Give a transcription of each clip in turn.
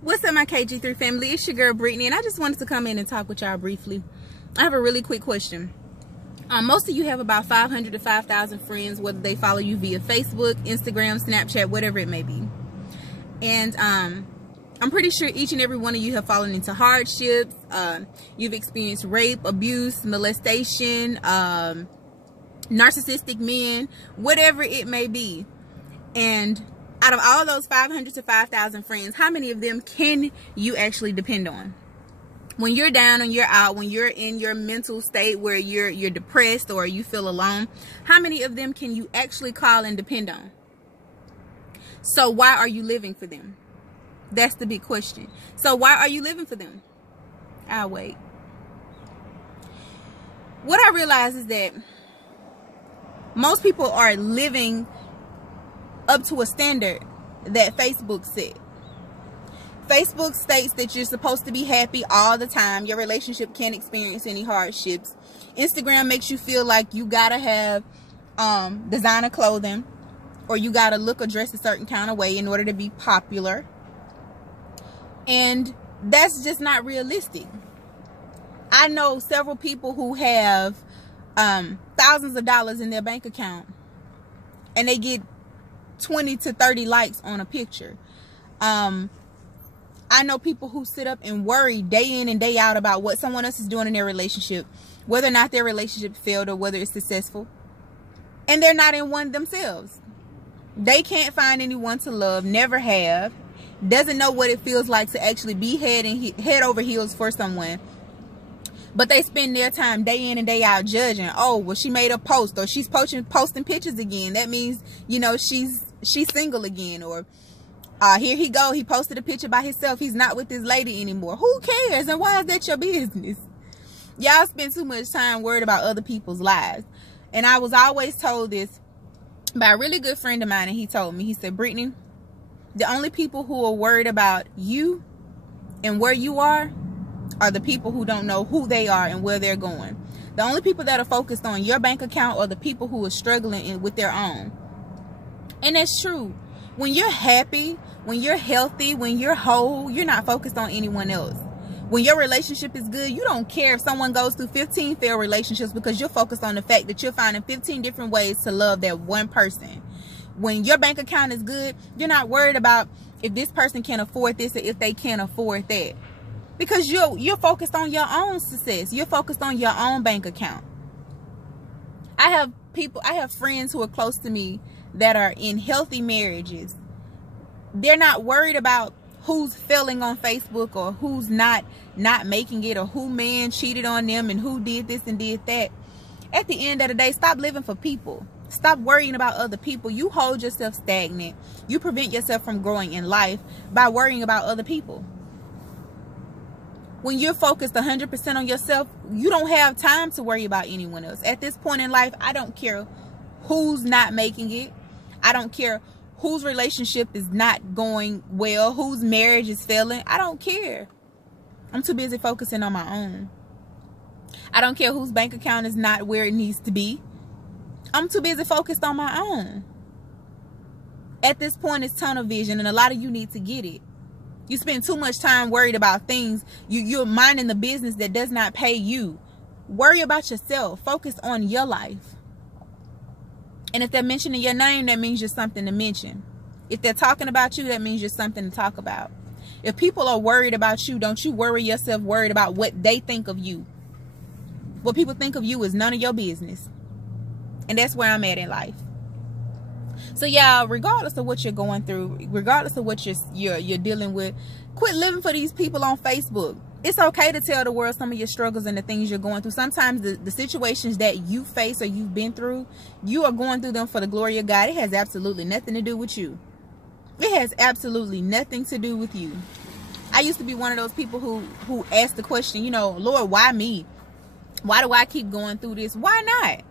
What's up, my KG3 family? It's your girl Brittany, and I just wanted to come in and talk with y'all briefly. I have a really quick question. Most of you have about 500 to 5,000 friends, whether they follow you via Facebook, Instagram, Snapchat, whatever it may be. And I'm pretty sure each and every one of you have fallen into hardships. You've experienced rape, abuse, molestation, narcissistic men, whatever it may be. And out of all those 500 to 5,000 friends, how many of them can you actually depend on? When you're down and you're out, when you're in your mental state where you're depressed or you feel alone, how many of them can you actually call and depend on? So why are you living for them? That's the big question. So why are you living for them? I'll wait. What I realize is that most people are living up to a standard that Facebook set. Facebook states that you're supposed to be happy all the time. Your relationship can't experience any hardships. Instagram makes you feel like you gotta have designer clothing, or you gotta look or dress a certain kind of way in order to be popular. And that's just not realistic. I know several people who have thousands of dollars in their bank account, and they get 20 to 30 likes on a picture. I know people who sit up and worry day in and day out about what someone else is doing in their relationship, whether or not their relationship failed or whether it's successful, and they're not in one themselves. They can't find anyone to love, never have, doesn't know what it feels like to actually be head over heels for someone, but they spend their time day in and day out judging. Oh, well, she made a post, or she's posting pictures again. That means, you know, she's single again. Or here he go, he posted a picture by himself, he's not with this lady anymore. Who cares? And why is that your business? Y'all spend too much time worried about other people's lives. And I was always told this by a really good friend of mine, and he told me, he said, Brittany, the only people who are worried about you and where you are the people who don't know who they are and where they're going. The only people that are focused on your bank account are the people who are struggling with their own. And that's true. When you're happy, when you're healthy, when you're whole, you're not focused on anyone else. When your relationship is good, you don't care if someone goes through 15 failed relationships, because you're focused on the fact that you're finding 15 different ways to love that one person. When your bank account is good, you're not worried about if this person can afford this or if they can't afford that. Because you're focused on your own success. You're focused on your own bank account. I have friends who are close to me that are in healthy marriages. They're not worried about who's failing on Facebook or who's not making it, or who man cheated on them and who did this and did that. At the end of the day, stop living for people. Stop worrying about other people. You hold yourself stagnant. You prevent yourself from growing in life by worrying about other people. When you're focused 100% on yourself, you don't have time to worry about anyone else. At this point in life, I don't care who's not making it. I don't care whose relationship is not going well, whose marriage is failing. I don't care. I'm too busy focusing on my own. I don't care whose bank account is not where it needs to be. I'm too busy focused on my own. At this point, it's tunnel vision, and a lot of you need to get it. You spend too much time worried about things. You're minding the business that does not pay you. Worry about yourself. Focus on your life. And if they're mentioning your name, that means you're something to mention. If they're talking about you, that means you're something to talk about. If people are worried about you, don't you worry yourself worried about what they think of you. What people think of you is none of your business. And that's where I'm at in life. So y'all, regardless of what you're going through, regardless of what you're dealing with, quit living for these people on Facebook. It's okay to tell the world some of your struggles and the things you're going through. Sometimes the situations that you face or you've been through, you are going through them for the glory of God. It has absolutely nothing to do with you. It has absolutely nothing to do with you. I used to be one of those people who asked the question, you know, Lord, why me? Why do I keep going through this? Why not?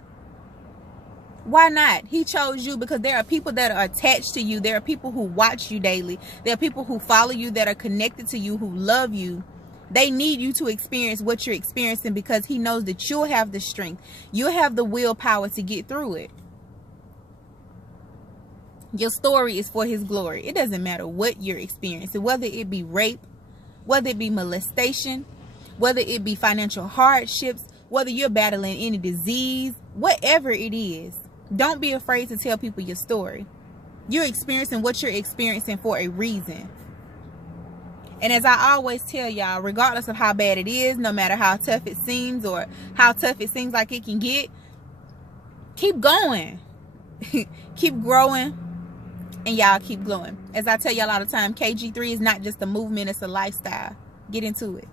Why not? He chose you because there are people that are attached to you. There are people who watch you daily. There are people who follow you, that are connected to you, who love you. They need you to experience what you're experiencing, because he knows that you'll have the strength. You'll have the willpower to get through it. Your story is for his glory. It doesn't matter what you're experiencing, whether it be rape, whether it be molestation, whether it be financial hardships, whether you're battling any disease, whatever it is. Don't be afraid to tell people your story. You're experiencing what you're experiencing for a reason. And as I always tell y'all, regardless of how bad it is, no matter how tough it seems or how tough it seems like it can get, keep going. Keep growing. And y'all keep glowing. As I tell y'all all the time, KG3 is not just a movement, it's a lifestyle. Get into it.